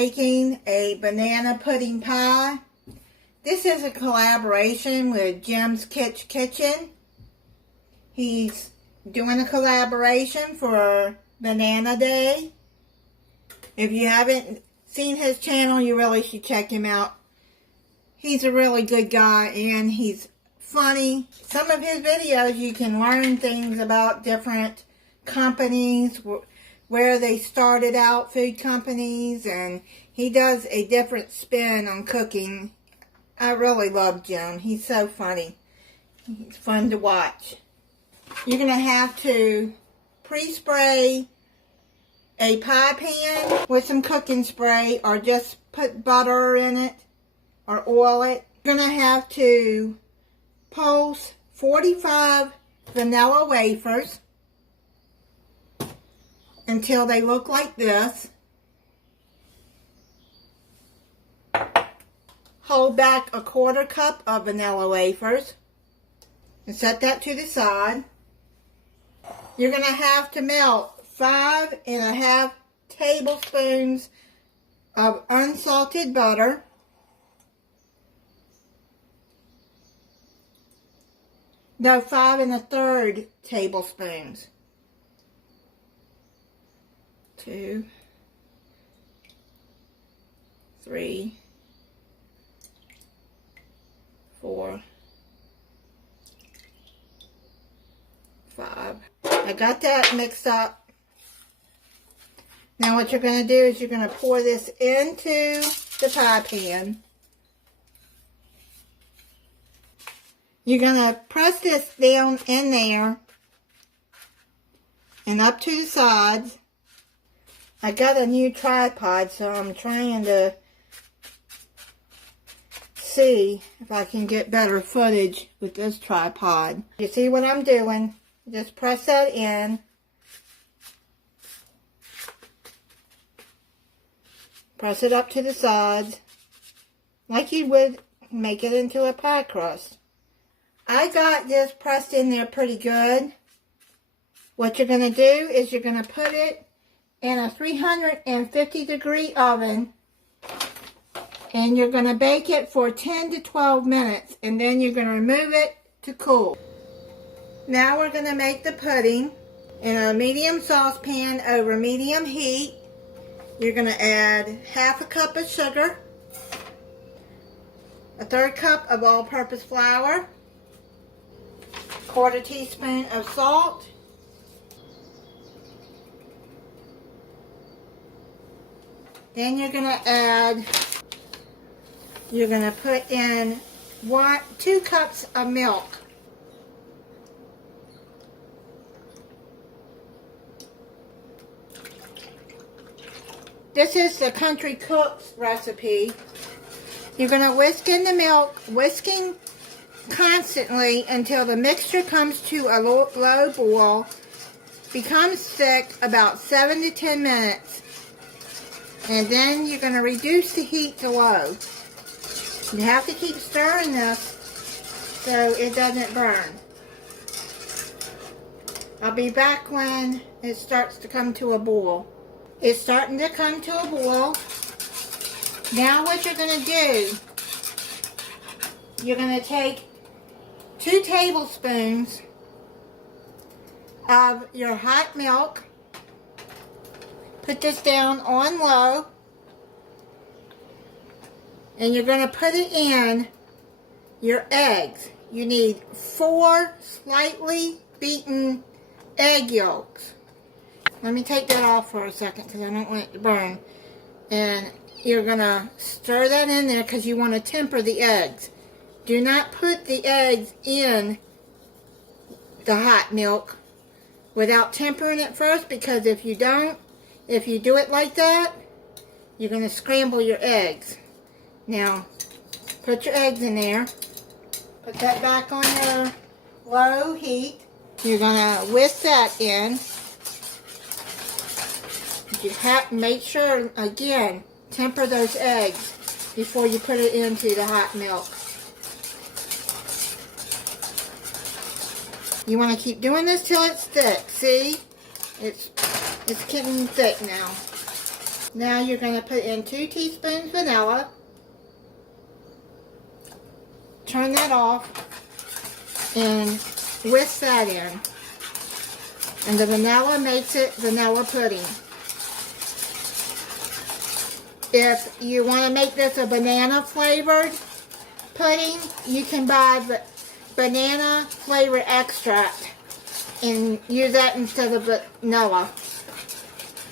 making a banana pudding pie. This is a collaboration with Jim's Kitchen. He's doing a collaboration for Banana Day. If you haven't seen his channel, you really should check him out. He's a really good guy and he's funny. Some of his videos you can learn things about different companies, where they started out, food companies, and he does a different spin on cooking. I really love Jim. He's so funny. He's fun to watch. You're going to have to pre-spray a pie pan with some cooking spray, or just put butter in it or oil it. You're going to have to poach 45 vanilla wafers until they look like this. Hold back a 1/4 cup of vanilla wafers and set that to the side. You're going to have to melt 5½ tablespoons of unsalted butter. No, 5⅓ tablespoons. 2, 3, 4, 5. I got that mixed up. Now what you're going to do is you're going to pour this into the pie pan. You're going to press this down in there and up to the sides. I got a new tripod, so I'm trying to see if I can get better footage with this tripod. You see what I'm doing? Just press that in. Press it up to the sides, like you would make it into a pie crust. I got this pressed in there pretty good. What you're going to do is you're going to put it in a 350-degree oven, and you're going to bake it for 10 to 12 minutes, and then you're going to remove it to cool. Now we're going to make the pudding in a medium saucepan over medium heat. You're going to add 1/2 cup of sugar, 1/3 cup of all-purpose flour, 1/4 teaspoon of salt, then you're going to put in 2 cups of milk. This is the Country Cook's recipe. You're going to whisk in the milk, whisking constantly until the mixture comes to a low boil, becomes thick about 7 to 10 minutes. And then you're going to reduce the heat to low. You have to keep stirring this so it doesn't burn. I'll be back when it starts to come to a boil. It's starting to come to a boil. Now what you're going to do, you're going to take 2 tablespoons of your hot milk. Put this down on low, and you're going to put it in your eggs. You need 4 slightly beaten egg yolks. Let me take that off for a second because I don't want it to burn. And you're going to stir that in there because you want to temper the eggs. Do not put the eggs in the hot milk without tempering it first, because if you do it like that, you're going to scramble your eggs. Now, put your eggs in there. Put that back on your low heat. You're going to whisk that in. You have to make sure, again, temper those eggs before you put it into the hot milk. You want to keep doing this till it's thick. See? It's getting thick now. Now you're going to put in 2 teaspoons vanilla. Turn that off and whisk that in. And the vanilla makes it vanilla pudding. If you want to make this a banana flavored pudding, you can buy the banana flavored extract and use that instead of vanilla.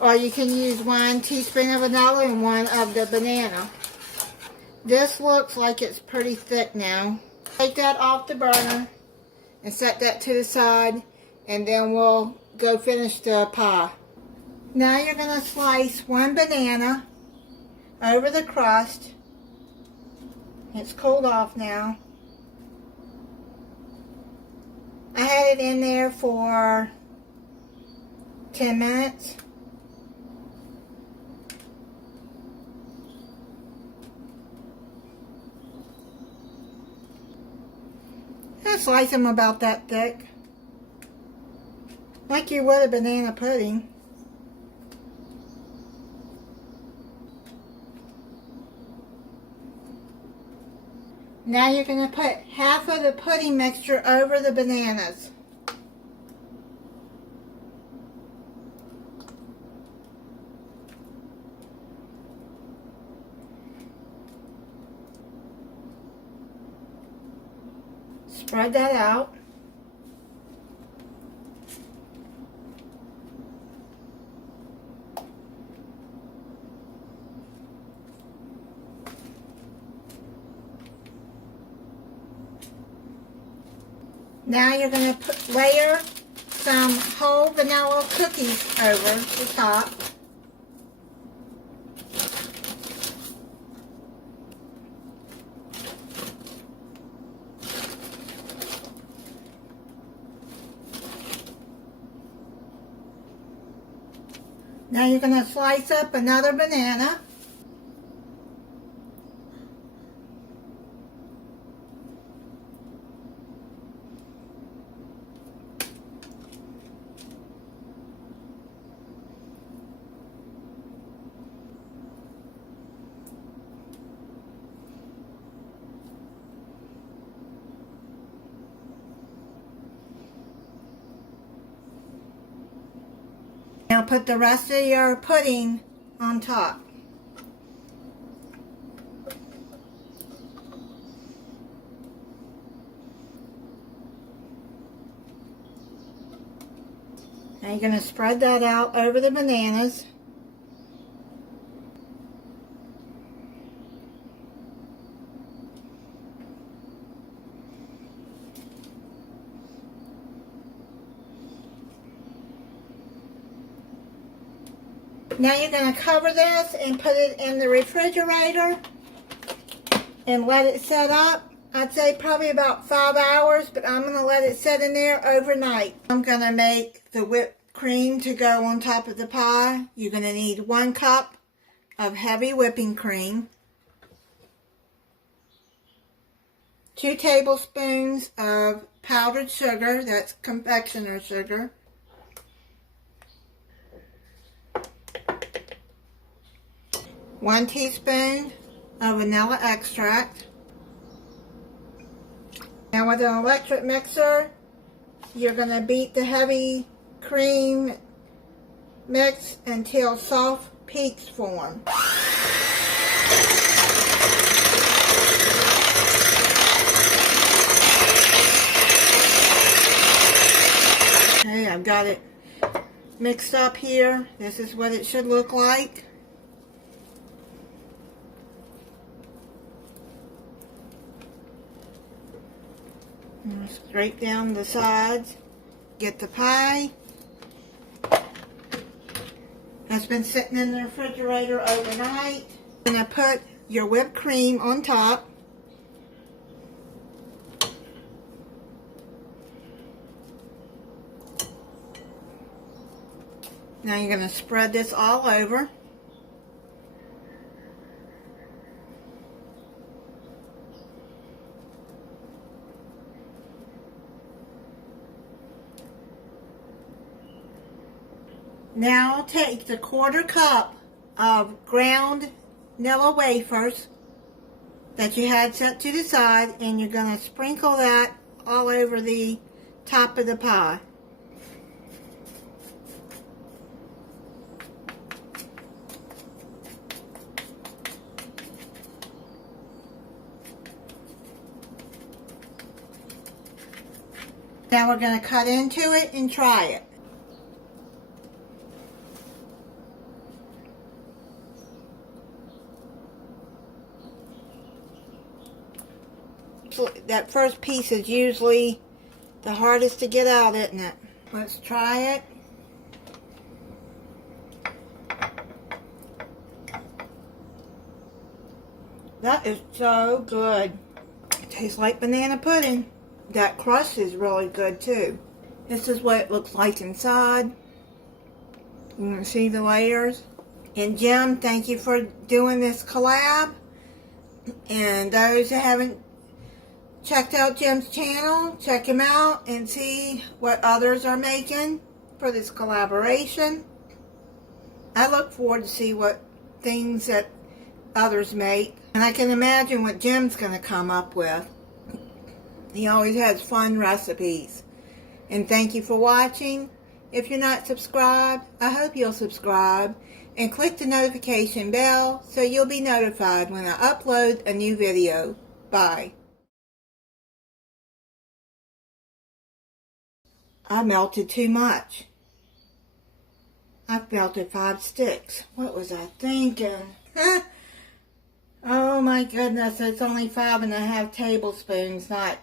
Or you can use 1 teaspoon of vanilla and 1 of the banana. This looks like it's pretty thick now. Take that off the burner and set that to the side, and then we'll go finish the pie. Now you're going to slice 1 banana over the crust. It's cooled off now. I had it in there for 10 minutes. I slice them about that thick, like you would a banana pudding. Now you're going to put half of the pudding mixture over the bananas. Spread that out. Now you're going to layer some whole vanilla cookies over the top. Now you're going to slice up another banana. Now put the rest of your pudding on top. Now you're going to spread that out over the bananas. Now you're going to cover this and put it in the refrigerator and let it set up. I'd say probably about 5 hours, but I'm going to let it set in there overnight. I'm going to make the whipped cream to go on top of the pie. You're going to need 1 cup of heavy whipping cream, 2 tablespoons of powdered sugar, that's confectioner sugar, 1 teaspoon of vanilla extract. Now with an electric mixer, you're going to beat the heavy cream mix until soft peaks form. Okay, I've got it mixed up here. This is what it should look like. Straight down the sides. Get the pie. That's been sitting in the refrigerator overnight. You're going to put your whipped cream on top. Now you're going to spread this all over. Now take the 1/4 cup of ground vanilla wafers that you had set to the side, and you're going to sprinkle that all over the top of the pie. Now we're going to cut into it and try it. So that first piece is usually the hardest to get out, isn't it? Let's try it. That is so good. It tastes like banana pudding. That crust is really good too. This is what it looks like inside. You can see the layers. And Jim, thank you for doing this collab. And those that haven't checked out Jim's channel, check him out and see what others are making for this collaboration. I look forward to see what things that others make. And I can imagine what Jim's going to come up with. He always has fun recipes. And thank you for watching. If you're not subscribed, I hope you'll subscribe and click the notification bell so you'll be notified when I upload a new video. Bye. I melted too much. I've melted 5 sticks. What was I thinking? Oh my goodness, it's only 5.5 tablespoons, not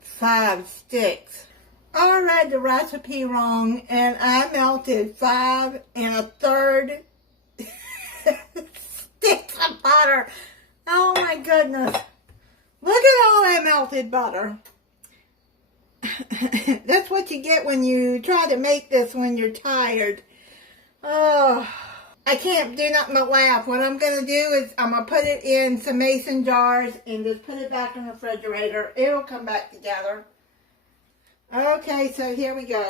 5 sticks. I read the recipe wrong and I melted 5 1/3 sticks of butter. Oh my goodness. Look at all that melted butter. That's what you get when you try to make this when you're tired. Oh, I can't do nothing but laugh. What I'm going to do is I'm going to put it in some mason jars and just put it back in the refrigerator. It'll come back together. Okay, so here we go.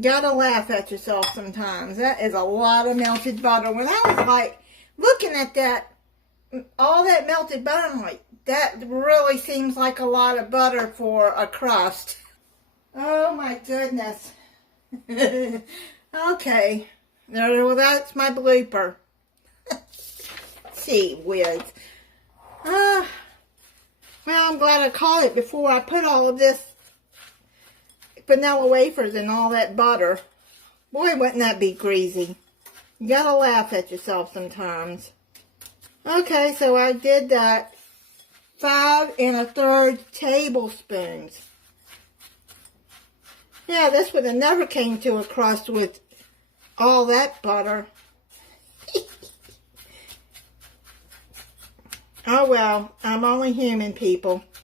Gotta laugh at yourself sometimes. That is a lot of melted butter. When I was like looking at that, all that melted butter, I'm like, that really seems like a lot of butter for a crust. Oh my goodness. Okay. Well, that's my blooper. Gee whiz. Well, I'm glad I caught it before I put all of this vanilla wafers and all that butter. Boy, wouldn't that be greasy. You gotta laugh at yourself sometimes. Okay, so I did that. 5 1/3 tablespoons. Yeah, this would have never came to a crust with all that butter. Oh well, I'm only human, people.